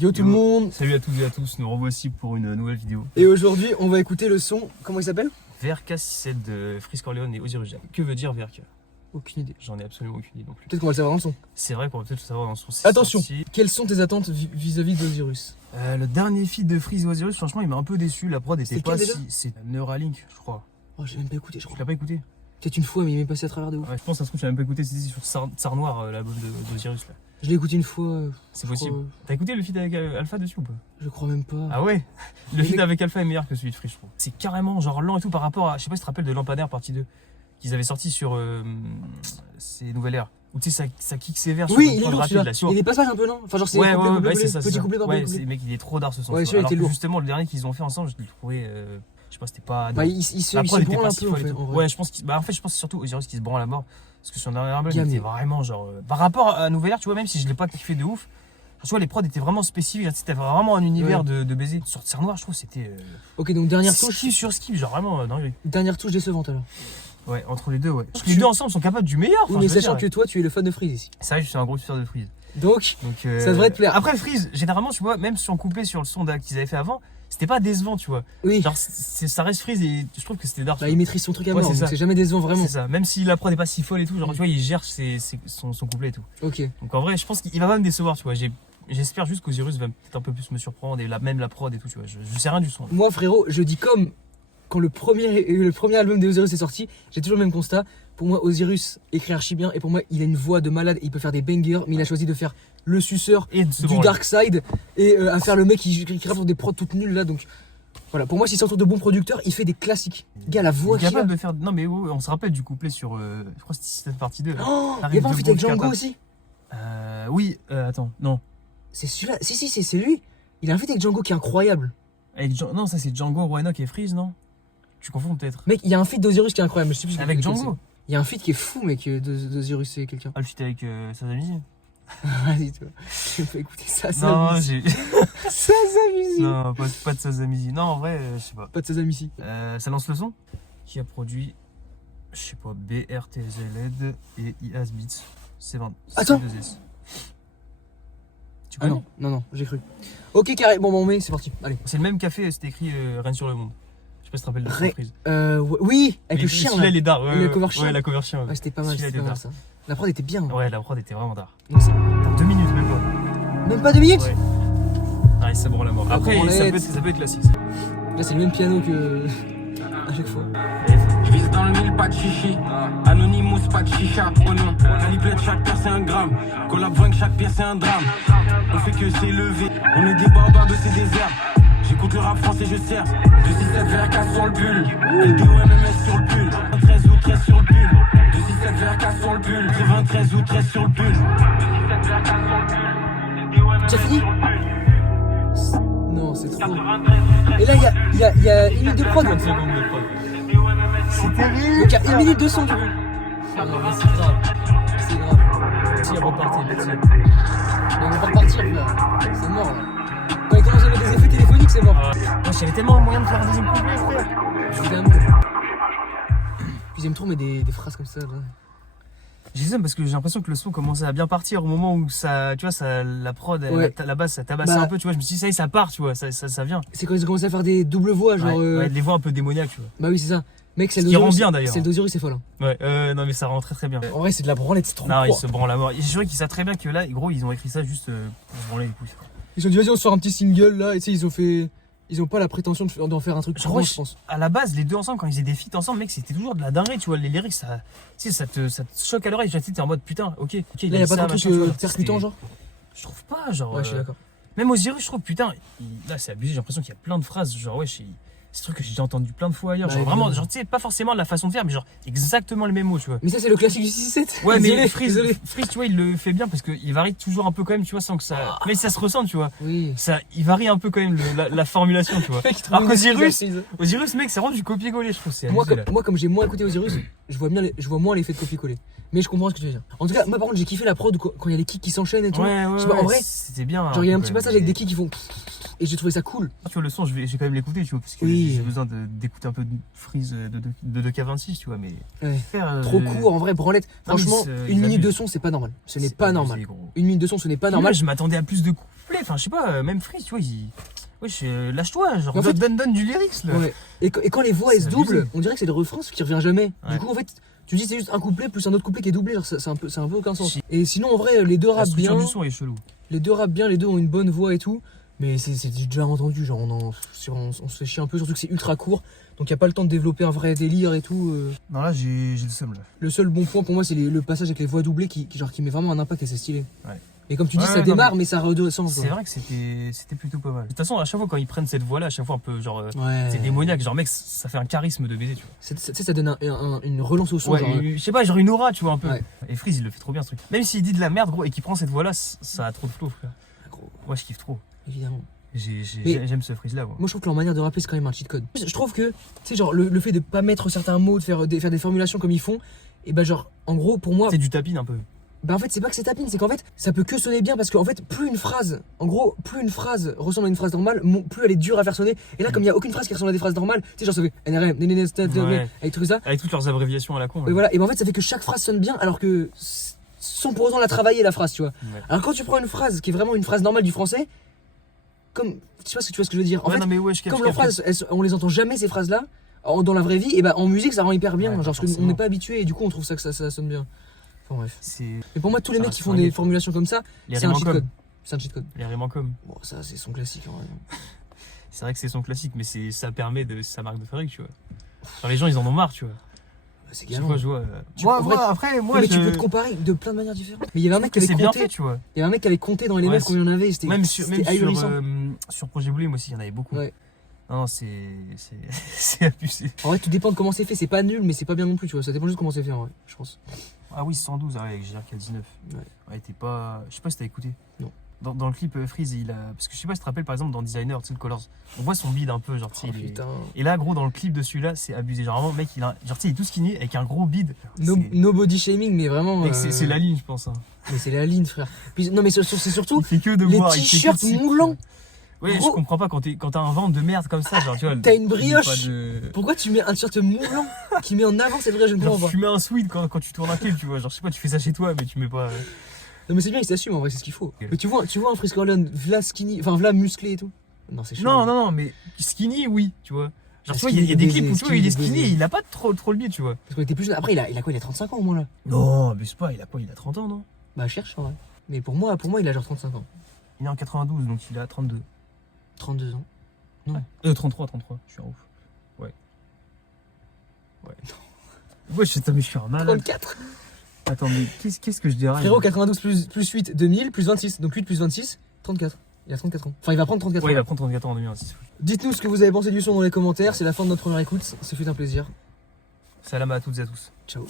Yo tout le monde. Salut à toutes et à tous, nous revoici pour une nouvelle vidéo. Et aujourd'hui on va écouter le son, comment il s'appelle? VRK67 de Freeze Corleone et Osiris Jack. Que veut dire VRK? Aucune idée. J'en ai absolument aucune idée non plus. Peut-être qu'on va le savoir dans le son. C'est vrai qu'on va peut-être le savoir dans son. Attention, quelles sont tes attentes vis-à-vis d'Osiris? Le dernier feat de Freeze et Osiris, franchement il m'a un peu déçu, la prod était pas déjà si... C'est Neuralink je crois. Oh j'ai même pas écouté je Tu crois. l'as pas écouté? Peut-être une fois mais il m'est passé à travers de ouf. Ouais, je pense que ça se trouve tu l'as même pas écouté, c'était sur Tsar Noir, l'album d'Osiris là. Je l'ai écouté une fois. C'est possible. T'as écouté le feat avec Alpha dessus ou pas? Je crois même pas. Ah ouais. Le feat avec Alpha est meilleur que celui de Freeze je trouve. C'est carrément genre lent et tout par rapport à, je sais pas si tu te rappelles de Lampadaire partie 2 qu'ils avaient sorti sur ces nouvelles ères. Où tu sais ça kick sévère sur Oui, une il est prod lourd rapide, celui-là. là, tu Il y vois. a des passages un peu non? Enfin genre c'est Ouais, couplet, c'est ça. petit couplet par Ouais, couplet. mec, il est trop d'art ce son. Ouais, celui-là Alors était que lourd. justement, le dernier qu'ils ont fait ensemble, je l'ai trouvé. Je sais pas, c'était pas. Bah il se La prod était branle pas un si peu en folle et fait. tout. en vrai. Ouais, je pense en fait, je pense surtout Osiris qui se branle à mort. Parce que sur le dernier album, il Gamin. était vraiment genre. Par rapport à Nouvelle Ère, tu vois, même si je l'ai pas kiffé de ouf, tu vois, les prods étaient vraiment spécifiques. C'était vraiment un univers de baiser. Sur Tsar Noir, je trouve, c'était. Ok donc dernière touche. Skill sur skill, genre vraiment dingue. Dernière touche décevante alors. Ouais, entre les deux, ouais. Parce que les deux ensemble sont capables du meilleur. Oui, mais sachant que toi tu es le fan de Freeze ici. C'est vrai, je suis un gros tueur de Freeze. Donc ça devrait te plaire. Après Freeze, généralement, tu vois, même son couplet sur le son qu'ils avaient fait avant, c'était pas décevant, tu vois. Oui. Genre, ça reste Freeze et je trouve que c'était dark. Bah il maîtrise son truc à Ouais, mort, c'est donc ça. c'est jamais décevant vraiment. C'est ça. Même si la prod est pas si folle et tout, genre, tu vois, il gère son couplet et tout. Ok. Donc en vrai, je pense qu'il va pas me décevoir, tu vois. J'espère juste qu'Osiris va peut-être un peu plus me surprendre et même la prod et tout, tu vois. Je sais rien du son. Moi frérot, je dis comme quand le premier album d'Osiris est sorti, j'ai toujours le même constat. Pour moi, Osiris écrit archi bien et pour moi, il a une voix de malade, il peut faire des bangers, mais il a choisi de faire le suceur Et du Dark Side et à faire le mec qui rappe sur des prods toutes nulles là. Donc voilà, pour moi, s'il s'entoure de bons producteurs, il fait des classiques. Gars, la voix Il est qu'il a. capable de faire. Non, mais ouais, on se rappelle du couplet sur. Je crois que c'était partie 2. Oh, il y a pas un feat avec Django aussi? Oui, attends, non. C'est celui-là. Si, c'est lui. Il a un feat avec Django qui est incroyable. Non, ça c'est Django, Roanoke et Freeze, non? Tu confonds peut-être. Mec, il y a un feat d'Osiris qui est incroyable. Je sais plus Avec lequel Django? c'est. Il y a un feat qui est fou, mec, d'Osiris et quelqu'un. Ah, le feat avec Sazamizi? Vas-y, toi. Je vais écouter ça. Non, Sazamizi. j'ai. Sazamizi. Non, pas de Sazamizi. Non, en vrai, je sais pas. Pas de Sazamizi. Ça lance le son? Qui a produit, je sais pas, BRTZLED et IAS Beats. C'est 20. Attends. C2S. Tu Ah connais? non, j'ai cru. Ok, carré. Bon, on met, c'est parti. Allez. C'est le même café, c'était écrit Règne sur le monde. Je sais pas si tu te rappelles de cette reprise. Oui, avec le chien. Celui-là, Là. il est d'art. Le cover chien. Ouais, la cover chien. Ouais, c'était pas mal, Celui-là, c'était il est pas mal d'art. ça. La prod était bien. Ouais, la prod était vraiment d'art. Donc, 2 minutes, même pas. même pas 2 minutes. Ouais. Ah, il s'abrole la mort. Après, branlette. ça peut être classique. Ça. Là, c'est le même piano que à chaque fois. Je vise dans le mille, pas de chichi. Anonymous, pas de chicha. Oh non, calibré de chaque pierre, c'est un gramme. Collab 20, chaque pierre, c'est un drame. On fait que s'élever. On est des barbares de ces déserts. J'écoute le rap français, je sers. 267 VRK sur le pull. LDOMMS sur le pull. 13 ou 13 sur le pull. 267 VRK sur le pull. 93 ou 13 sur le pull. 267 VRK sur le pull. Tu as fini? Non, c'est trop. Et là, il y a 1 minute de prod. 30 secondes de prod. C'est terrible. Donc, il y a 1 minute de son du coup. Ah non, mais c'est grave. C'est grave. Si, elle repartit, petit. Mais on va pas repartir là. C'est mort là. Quand il commence à mettre des effets téléphoniques, c'est mort. Moi, j'avais tellement moyen de faire un deuxième couplet, frère. Évidemment. Puis j'aime trop mettre des phrases comme ça. Là. J'aime parce que j'ai l'impression que le son commençait à bien partir au moment où ça, tu vois, la prod, Ouais. la base, ça tabassait un peu, tu vois. Je me suis dit, ça y est, ça part, tu vois, ça vient. C'est quand ils ont commencé à faire des doubles voix, genre. Ouais, des voix un peu démoniaques, tu vois. Bah oui, c'est ça. Mec, Ce qui rend bien d'ailleurs. Celle d'Osiris, c'est folle. Hein. Ouais, non, mais ça rend très très bien. En vrai, c'est de la branlette, c'est trop Non, ils fort. se branlent à mort. Et je vois qu'ils savent très bien que là, gros, ils ont écrit ça juste pour se branler les pouces. Ils ont dit, vas-y, on sort un petit single là. Et tu sais, ils ont pas la prétention d'en faire un truc Je gros, je pense. À la base, les deux ensemble, quand ils faisaient des feats ensemble, mec, c'était toujours de la dinguerie, tu vois. Les lyrics, ça te choque à l'oreille. Tu sais, t'es en mode putain, ok. Là, y a pas de truc percutant, genre. Je trouve pas, genre. Ouais, je suis d'accord. Même Osiris, je trouve, putain, là, c'est abusé. J'ai l'impression qu'il y a plein de phrases, genre, ouais, c'est truc que j'ai entendu plein de fois ailleurs. Ouais, Genre, vraiment, évidemment. genre, tu sais, pas forcément de la façon de faire, mais genre, exactement les mêmes mots, tu vois. Mais ça, c'est le classique du 6-7. Ouais, mais désolé. Freeze, tu vois, il le fait bien parce qu'il varie toujours un peu quand même, tu vois, sans que ça. Mais ça se ressent, tu vois. Oui. Il varie un peu quand même la formulation, tu vois. Mec, Alors Osiris, qu'Osiris, mec, c'est vraiment du copier-coller, je trouve. C'est moi, abusé, là. comme j'ai moins écouté Osiris, je vois moins l'effet de copier-coller. Mais je comprends ce que tu veux dire. En tout cas, moi par contre, j'ai kiffé la prod quand il y a les kicks qui s'enchaînent et tout. Ouais, Je sais pas, en vrai, c'était bien. genre il y a un peu, petit quand passage même, avec mais- des kicks qui font. Et j'ai trouvé ça cool. Tu vois, le son, je vais quand même l'écouter, tu vois, parce que Oui. j'ai besoin d'écouter un peu de Freeze de 2K26, tu vois, mais. Ouais. Faire, Trop court, en vrai, branlette. non, mais Franchement, c'est- une ils minute de abusent. son, c'est pas normal. Ce n'est c'est pas abusé, normal. gros. Une minute de son, ce n'est pas Puis normal. moi, je m'attendais à plus de couplets, enfin, je sais pas, même Freeze, tu vois, wesh, lâche-toi, genre, Mais en fait- donne du lyrics, là. Ouais. Et quand les voix elles se C'est doublent, abusé. on dirait que c'est le refrain qui revient jamais. Ouais. Du coup, en fait, tu dis c'est juste un couplet plus un autre couplet qui est doublé, genre c'est un peu aucun sens. Et sinon, en vrai, les deux La rappent structure bien. du son est chelou. Les deux rappent bien, les deux ont une bonne voix et tout. Mais c'est déjà entendu, genre on se fait chier un peu, surtout que c'est ultra court. Donc il n'y a pas le temps de développer un vrai délire et tout. Non, là, j'ai le seum, là. Le seul bon point pour moi, c'est le passage avec les voix doublées qui met vraiment un impact et c'est stylé. Ouais. Et comme tu dis, Ouais, ça non, démarre, mais ça redescend. C'est vrai que c'était plutôt pas mal. De toute façon, à chaque fois, quand ils prennent cette voix-là, à chaque fois, un peu, genre, Ouais. c'est démoniaque. Genre, mec, ça fait un charisme de baiser, tu vois. Tu sais, ça donne une relance au son. Ouais, genre, je sais pas, genre une aura, tu vois, un peu. Ouais. Et Freeze, il le fait trop bien, ce truc. Même s'il dit de la merde, gros, et qu'il prend cette voix-là, ça a trop de flow, frère. gros, Moi, je kiffe trop. évidemment. J'aime ce Freeze-là, moi. Moi je trouve que leur manière de rapper c'est quand même un cheat code. Je trouve que, tu sais, genre le fait de pas mettre certains mots, de faire des formulations comme ils font, et bah genre, en gros, pour moi, C'est du tapine, un peu. bah en fait c'est pas que c'est tapine, c'est qu'en fait ça peut que sonner bien parce qu'en fait plus une phrase ressemble à une phrase normale, plus elle est dure à faire sonner. Et là comme il y a aucune phrase qui ressemble à des phrases normales, tu sais genre ça fait NRM, Ouais. avec tout ça. Avec toutes leurs abréviations à la con. Et là. voilà, et bah en fait ça fait que chaque phrase sonne bien alors que sans pour autant la travailler la phrase, tu vois. Ouais. Alors quand tu prends une phrase qui est vraiment une phrase normale du français, comme, je sais pas si tu vois ce que je veux dire. En Ouais, fait, non, mais ouais, je capte, comme je leurs capte. phrases, on les entend jamais ces phrases là dans la vraie vie, et bah en musique ça rend hyper bien, Ouais, genre parce qu'on forcément. n'est pas habitué et du coup on trouve ça que ça sonne bien. Enfin bref. C'est Mais pour moi tous les Ça mecs reste qui font fringué, des quoi. formulations comme ça, les c'est un rimes en cheat com. code. C'est un cheat code. Les rimes en com. Bon ça c'est son classique en vrai. C'est vrai que c'est son classique, mais ça permet de sa marque de fabrique, tu vois. Genre, les gens, ils en ont marre, tu vois. C'est Chaque galant. fois, je vois. en vrai, Après, mais tu peux te comparer de plein de manières différentes. Mais il y avait un mec qui avait c'est bien compté, fait, tu vois. il y avait un mec qui avait compté dans les Ouais, meufs combien il y en avait, c'était Même sur ahurissant. Projet Blue aussi, il y en avait beaucoup. Ouais. Non, c'est abusé. En vrai tout dépend de comment c'est fait, c'est pas nul mais c'est pas bien non plus, tu vois, ça dépend juste de comment c'est fait en vrai, je pense. Ah oui, 112, avec GRK19. Ouais. Ouais, t'es pas. Je sais pas si t'as écouté. Non. Dans le clip Freeze, il a. Parce que je sais pas si tu te rappelles, par exemple, dans Designer, tu sais, le Colors, on voit son bide un peu, genre, tu sais, Oh, il est- putain. Et là, gros, dans le clip de celui-là, c'est abusé. Genre, vraiment, mec, genre, tu sais, il est tout skinny avec un gros bide. No body shaming mais vraiment. Mec, c'est la ligne, je pense. Hein. Mais c'est la ligne frère. Puis, non mais c'est surtout Il fait que de les voir. il fait que de t-shirts cible, moulants. Ouais, je Gros. comprends pas quand t'as un ventre de merde comme ça, genre, tu vois. T'as une il y a brioche. pas de- Pourquoi tu mets un t-shirt moulant qui met en avant cette vraie, je ne Genre, comprends pas. tu mets un sweat quand tu tournes un clip, tu vois. Genre, je sais pas, tu fais ça chez toi, mais tu mets pas. Non mais c'est bien, il s'assume en vrai, c'est ce qu'il faut. Ok. Mais tu vois un Frisk Orleans v'là skinny, enfin v'là musclé et tout. Non, c'est chaud. Non, mais skinny, oui, tu vois. Genre, tu vois, Skinny, il y a des baiser, clips où tu vois, il est skinny, skinny baiser. et il a pas trop le biais, tu vois. Parce qu'on était plus jeune. Après, il a quoi? Il a 35 ans au moins là. Non, mais c'est pas, il a quoi? Il a 30 ans, non? Bah, cherche en vrai. Mais pour moi, il a genre 35 ans. Il est en 92, donc il a 32. 32 ans. 33, je suis un ouf. Ouais. Ouais, je suis un malade. 34. Attends, mais qu'est-ce que je dirais? Frérot, 92 plus 8, 2000, plus 26. Donc 8 plus 26, 34. Il a 34 ans. Enfin, il va prendre 34 Ouais, il ans. va prendre 34 ans en 2026. Dites-nous ce que vous avez pensé du son dans les commentaires. C'est la fin de notre première écoute. Ce fut un plaisir. Salam à toutes et à tous. Ciao.